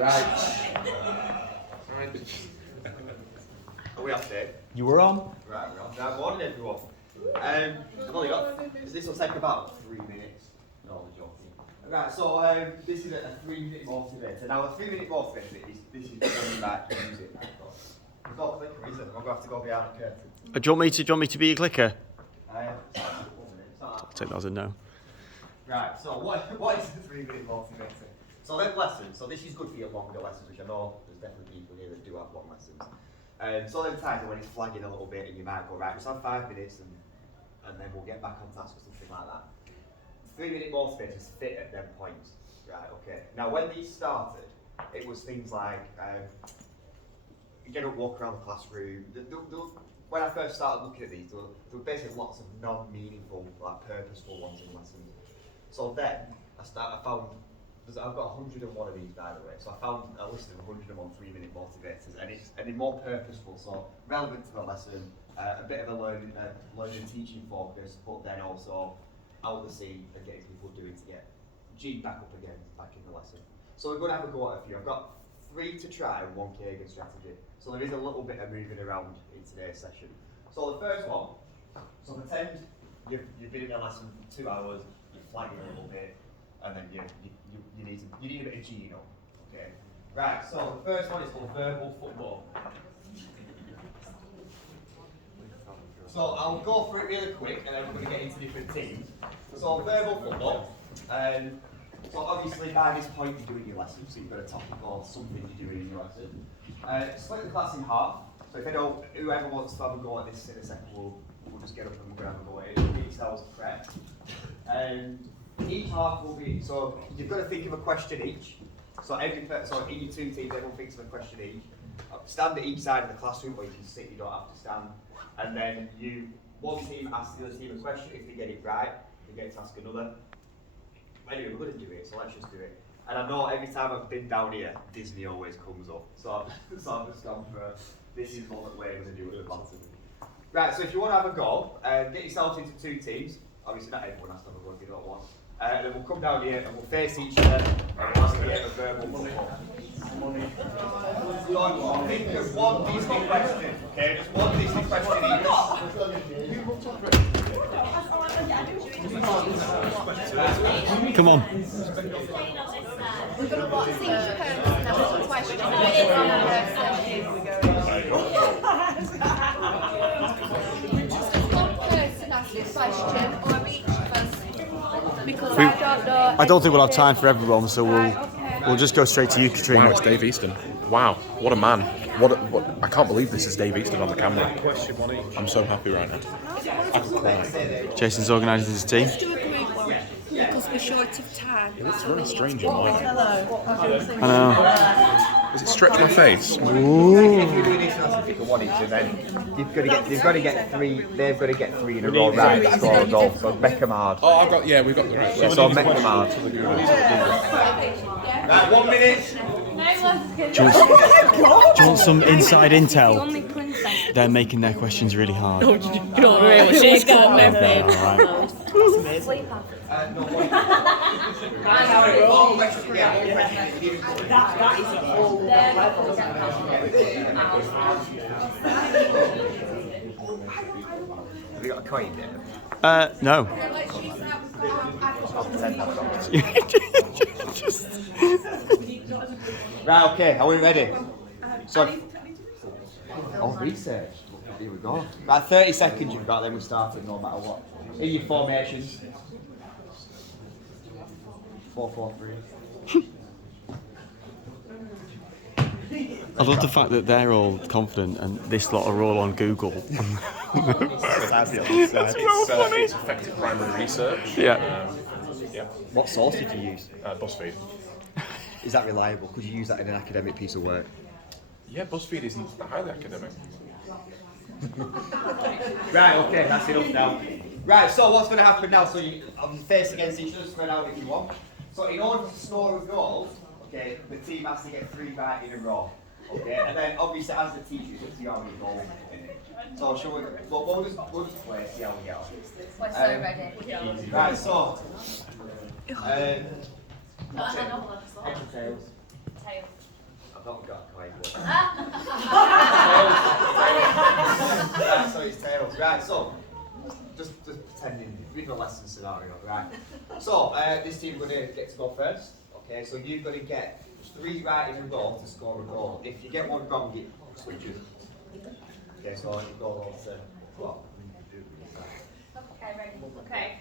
Right. Are we off there? You were on? Right, we're on. Good morning, everyone. I've only got, this will take about 3 minutes. No, I'm joking. Right, so this is a 3-minute motivator. Now, a 3-minute motivator is, this is going back to music. There's no clicker, is there? I'm going to have to go behind the curtain. Do you want me to be a clicker? I'll take that as a no. Right, so what is a 3-minute motivator? So them lessons, so this is good for your longer lessons, which I know there's definitely people here that do have long lessons. So them times when it's flagging a little bit and you might go, right, just have 5 minutes and then we'll get back on task or something like that. 3-minute motivators fit at them points. Right, okay. Now when these started, it was things like, get up, walk around the classroom. When I first started looking at these, there were basically lots of non-meaningful, like purposeful ones in lessons. So then, I found, I've got 101 of these by the way, so I found a list of 101 3-minute motivators, and they're more purposeful, so relevant to the lesson, a bit of a learning and teaching focus, but then also out the scene and getting people doing to get G back up again, back in the lesson. So we're going to have a go at a few. I've got 3 to try and 1 Kagan strategy. So there is a little bit of moving around in today's session. So the first one, so pretend you've been in a lesson for 2 hours, you're flagging a little bit, and then you need a bit of G, you know. Okay. Right, so the first one is called verbal football. So I'll go through it really quick and then we're going to get into different teams. So verbal football. So obviously by this point you're doing your lesson, so you've got a topic or something you're doing in your lesson. Split the class in half. So if whoever wants to have a go at this in a second, we'll just get up and we're going to have a go at it. Get yourselves prepped. Each half will be, so you've got to think of a question each. So in your 2 teams, everyone thinks of a question each. Stand at each side of the classroom, or you can sit, you don't have to stand. And then one team asks the other team a question. If they get it right, they get to ask another. Anyway, we're going to do it, so let's just do it. And I know every time I've been down here, Disney always comes up. So I've just gone for, this is what we're going to do at the bottom. Right, so if you want to have a go, get yourselves into 2 teams. Obviously not everyone has to have a go if you don't want. And then we'll come down here and we'll face each other and we'll ask a game of verbal football. So think of one Disney question, okay? Just one Disney question each. Come on. We're going to watch each person ask a question. No, it is on one person ask a question, or each of us. Because I don't know. I don't think we'll have time for everyone, so we'll just go straight to you, Katrina. Wow, it's Dave Easton. Wow, what a man. What I can't believe this is Dave Easton on the camera. I'm so happy right now. I could cry. Jason's organising his team. Let's do a group one, because we're short of time. It looks very strange in mine. I know. Does it stretch my face? If you're doing this, I'll pick one each, and then you've got to get 3. They've got to get 3 in a row, right? To score a goal. So make them hard. Oh, we've got the right. Yeah, so make them hard. Right, 1 minute. Do you want some inside intel? They're making their questions really hard. You don't know what she's got left. Okay, alright. Have you got a coin there? No. Right, okay, are we ready? So, research. Here we go. Right, 30 seconds you've got, then we start it no matter what. In your formations. 4-4-3. I love the fact that they're all confident and this lot are all on Google. It's effective primary research. Yeah. What source did you use? BuzzFeed. Is that reliable? Could you use that in an academic piece of work? Yeah, BuzzFeed isn't highly academic. Right, okay, that's enough now. Right, so what's going to happen now? So you face against each other, spread out if you want. So in order to score a goal, okay, the team has to get 3 right in a row. Okay, and then obviously as the teacher, it's up to you how many goals in it. So shall we? Well, we'll just play, see how we get on. We're so ready. Right, so. Heads or tails? Tails. I've not got a quite one. Right, so it's tails. Right, so just pretending, reading a lesson scenario, right? So this team's going to get to go first. Okay, so you've got to get 3 right in a row to score a goal. If you get one wrong, it switches. Okay, so you go on to what? Okay, ready. Okay.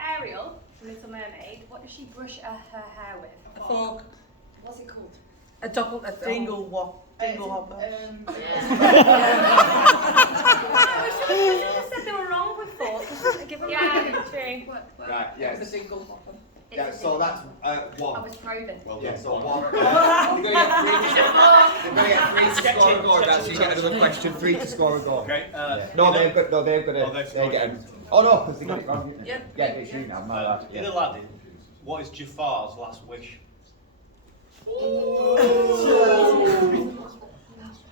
Ariel from Little Mermaid. What does she brush her hair with? A fork. What's it called? A dingle hopper. I said they were wrong before. Give them a tree. Right, yes. A dingle hopper. Yeah, so that's I 1. was probing. Well, yeah, so 1. You're going to get 3 to score a goal. Right, so you get another question. 3 to score a goal. Okay. No, they've got to. they've They scored get it. him. Oh no, because they got it wrong. Yep. Yeah, it's you now. My bad. In Aladdin, what is Jafar's last wish?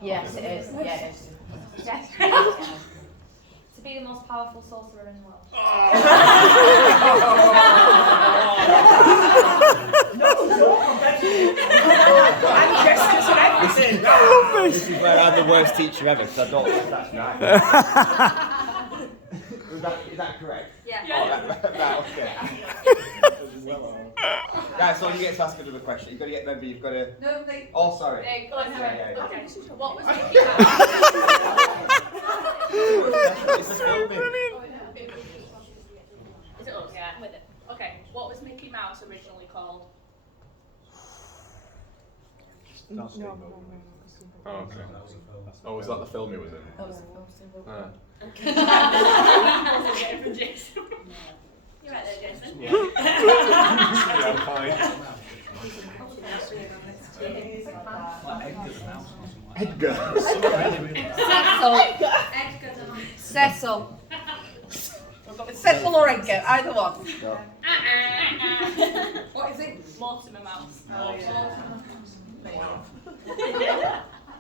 Yes, it is. Yeah, it is. Yes. To be the most powerful sorcerer in the world. This is where I'm the worst teacher ever because I don't think that's right. Is that correct? Yeah. Oh, right, okay. Right, so you get to ask another question. You've got to get, remember, you've got to. No, they. Oh, sorry. Hey, go on, Yeah. Okay. What was Mickey Mouse? It's a filming. Is it us? Yeah. With it. Okay. What was Mickey Mouse originally called? Oh, okay. Oh, was that the film he was in? From Jason. You're right there, Jason. Yeah, I'm fine. Edgar. Cecil. Cecil or Edgar, either one. No. What is it? Mortimer Mouse. Oh,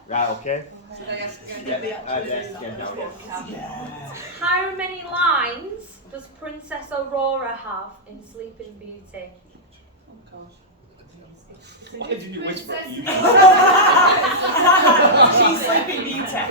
Right, okay. So they ask again. Yes, again now, yeah. How many lines does Princess Aurora have in Sleeping Beauty? Why did you whisper at you? She's Sleeping Beauty.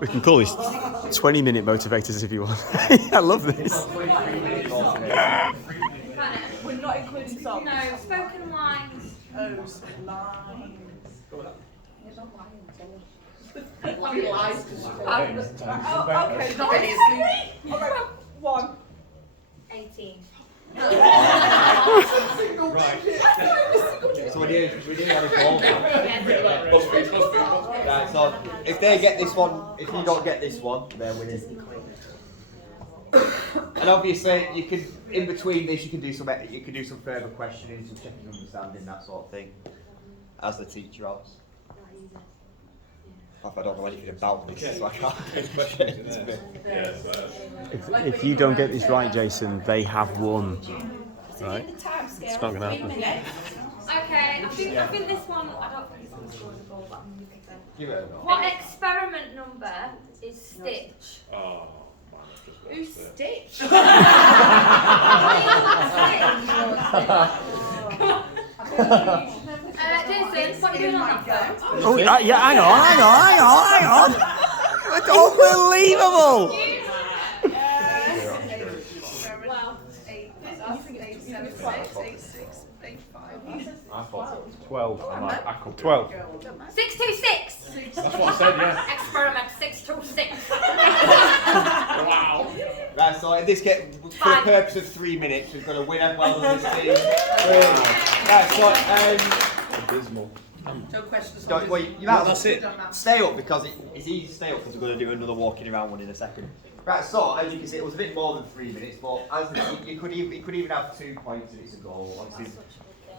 We can call this 20-minute motivators if you want. I love this. We're not including songs. No, spoken lines. Oh, lines. Lies. Okay, not really. Alright, 1. 18. So we do have a goal now. Right, so if they get this one, if you don't get this one, they're winning. And obviously, you can, in between this, you can do some further questioning, some checking understanding, that sort of thing, as the teacher helps. I don't know anything about this, so I can't question it. If you don't get this right, Jason, they have won. Right? It's not gonna happen. Okay, I think this one, I don't think it's going to score the goal, but I'm going to say. Give it a go. What experiment number is Stitch? Oh, man, I've just Who's watched it. Stitch? Jason, what are you doing on that phone? Oh, yeah, hang on. It's unbelievable. Well, I thought it was 12. I'm like, I could 12. 626. That's what I said, yeah. Experiment 626. Wow. Right, so in this game, for the purpose of 3 minutes, we've got to win well on this team. Right, so, Abysmal. No questions. you might That's it. stay up because it's easy to stay up because we're going to do another walking around one in a second. Right, so as you can see, it was a bit more than 3 minutes, but as you could even have 2 points if it's a goal. Obviously,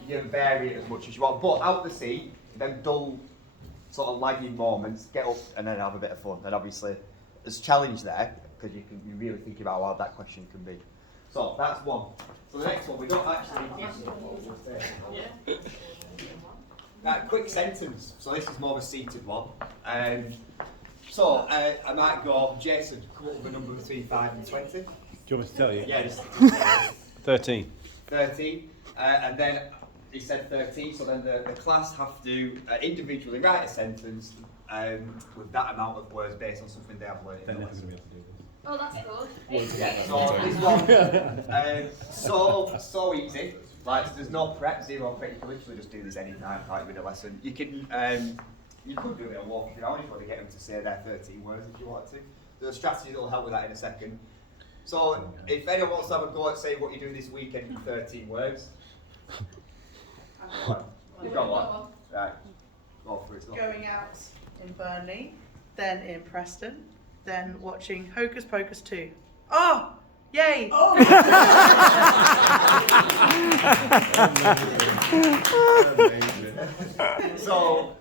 you can vary it as much as you want, but out the seat, them dull, sort of lagging moments, get up and then have a bit of fun. And obviously, there's a challenge there because you really think about how hard that question can be. So that's one. So the next one, we don't actually. Quick sentence. So this is more of a seated one. So I might go, Jason, come up with a number between 5 and 20. Do you want me to tell you? Yeah, just 13. 13. And then he said 13, so then the class have to individually write a sentence with that amount of words based on something they have learned in They're the never lesson. going to be able to do this. Oh, that's good. Yeah, so this one, so easy. Like, there's no prep, zero prep. You can literally just do this anytime, like with a lesson. You can, you could do it a walking around if you want to get them to say their 13 words if you want to. There's a strategy that will help with that in a second. So, if anyone wants to have a go at saying what you're doing this weekend in 13 words, you've got one. Right, go for it. Go. Going out in Burnley, then in Preston, then watching Hocus Pocus 2. Oh! Yay! Oh. So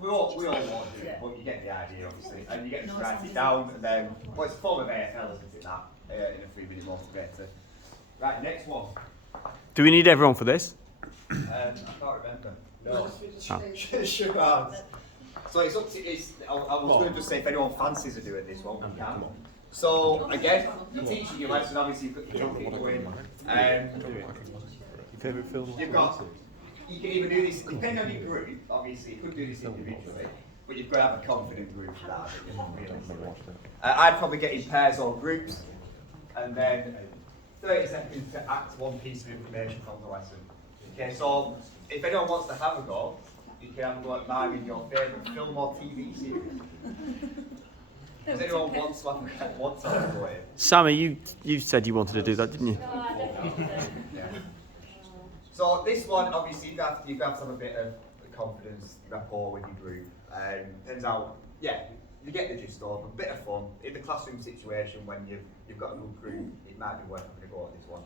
we all want to do it, but you get the idea, obviously, and you get to write it down, and then, well, it's a form of AFL, isn't it, that, in a 3-minute motivator. Right, next one. Do we need everyone for this? I can't remember. No. Sure. So it's up to, I was going to just say, if anyone fancies of doing this one, we can. So, again, you're teaching your lesson, obviously you've got your young people in. Your favourite film? You've got, you can either do this, depending on your group, obviously, you could do this individually, but you've got to have a confident group for that, realistically. I'd probably get in pairs or groups, and then 30 seconds to act one piece of information from the lesson. Okay, so if anyone wants to have a go, you can have a go at miming your favourite film or TV series. Does anyone want to have a go at it? Sammy, you said you wanted to do that, didn't you? Yeah. So this one, obviously, you have to have a bit of confidence, rapport with your group. Turns out, yeah, you get the gist of a bit of fun in the classroom situation when you've got a good group. It might be worth having a go at this one.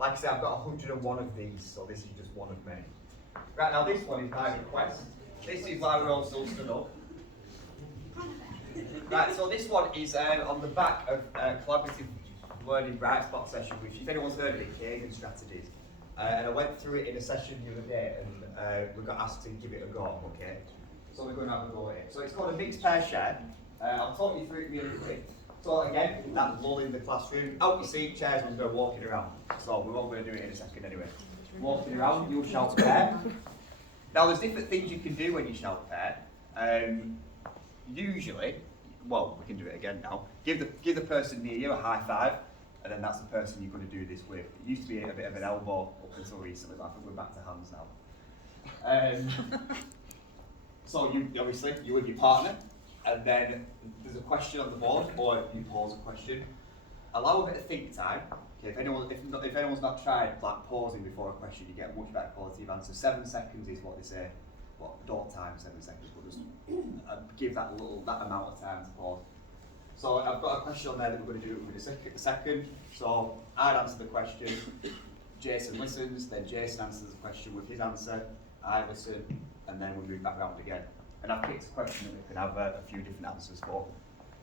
Like I said, I've got 101 of these, so this is just one of many. Right, now this one is my request. This is why we're all still stood up. Right, so this one is on the back of collaborative learning bright spot session, which if anyone's heard of it, Kagan strategies. And I went through it in a session the other day, and we got asked to give it a go. Okay, so we're going to have a go at it. So it's called a mixed pair share. I'll talk you through it really quick. So again, that lull in the classroom. Out you see chairs, we're going walking around. So we're all going to do it in a second anyway. Walking around, you'll shout pair. Now there's different things you can do when you shout pair. Usually, well, we can do it again now. Give the person near you a high five, and then that's the person you're going to do this with. It used to be a bit of an elbow up until recently, but I think we're back to hands now. So you're with your partner, and then there's a question on the board, or you pose a question. Allow a bit of think time. Okay, if anyone's not tried like pausing before a question, you get a much better quality of answer. 7 seconds is what they say. Well, don't time 7 seconds, but just give that amount of time to pause. So I've got a question on there that we're going to do it with a second. So I'd answer the question, Jason listens, then Jason answers the question with his answer, I listen, and then we move back round again. And I've picked a question that we can have a few different answers for.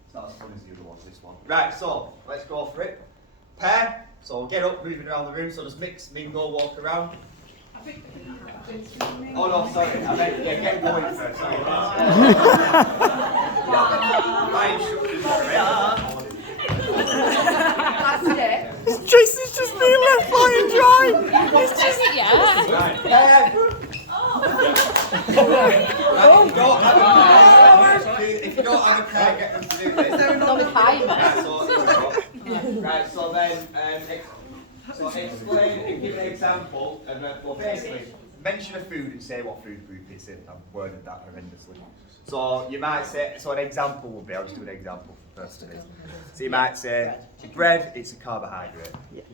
It's not as fun as the other ones, this one. Right, so let's go for it. Pair, so get up, moving around the room, so just mix, mingle, walk around. Oh no, sorry, I meant, yeah, get going first, sorry. My instructions are That's it. Jason's just being left high and dry. It's just, yeah. right, pair. If you don't have a pair, get them to do this. Not with time. Right, so then, so explain and give an example, and well, basically, mention a food and say what food group it's in. I've worded that horrendously. So you might say, so an example would be, I'll just do an example for the first of it. So you might say, bread, it's a carbohydrate. Yeah.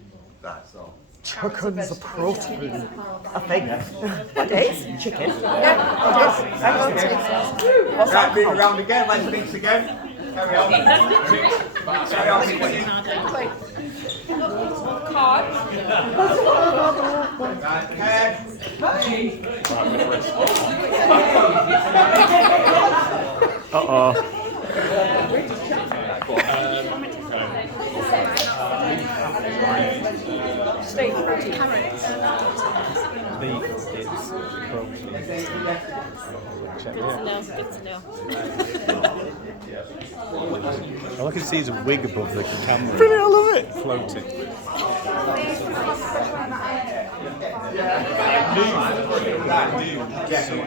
Right, so. Chicken is a protein. I think. It is. Chicken. Yeah, it is. Right, move around again, let's mix again. Carry on. Carry on mixing. Cards. Right, head. Uh-oh. Steve, carrots. Check Good to it know. Good to know. out. All I can see is a wig above the camera. Brilliant, I love it. Floating.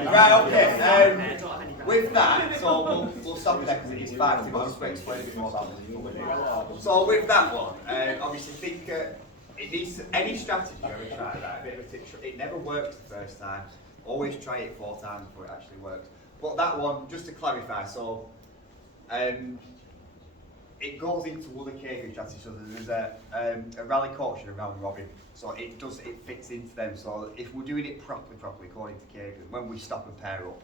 Right, okay. With that, so we'll stop there because it is fact. We've got to explain a bit more about this. So with that one, obviously think it needs any strategy you ever try that. A bit of a tip. It never works the first time. Always try it 4 times before it actually works. But that one, just to clarify, so it goes into other caving strategies. So there's a rally caution, a round robin. So it fits into them. So if we're doing it properly according to caving, when we stop and pair up,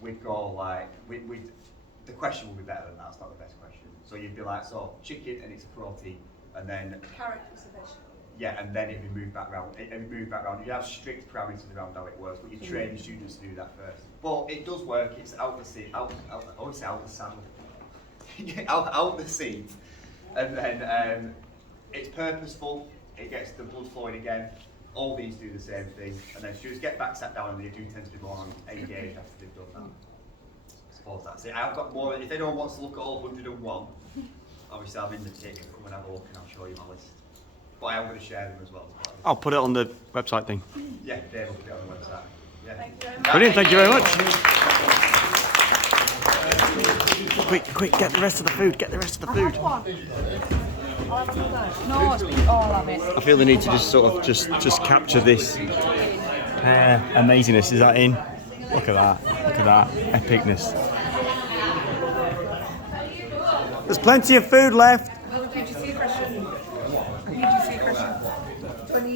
we'd go like the question would be better than that. It's not the best question. So you'd be like, so chicken and it's a protein, and then Carrot is a vegetable. yeah, and then it'd be moved back round. You have strict parameters around how it works, but you train your students to do that first. But it does work. It's out the seat, out the saddle, out the seat, and then it's purposeful. It gets the blood flowing again. All these do the same thing, and then students get back sat down, and they do tend to be more engaged after they've done that. I suppose that's it. I've got more. If anyone wants to look at all 101, obviously I'm in the tick. Come and have a look, and I'll show you my list. But I am going to share them as well. I'll put it on the website thing. Yeah, Dave will put it on the website. Yeah. Thank you very much. Brilliant, thank you very much. Quick, get the rest of the food, No, it's all of it. I feel the need to just sort of just capture this amazingness. Is that in? Look at that epicness. There's plenty of food left.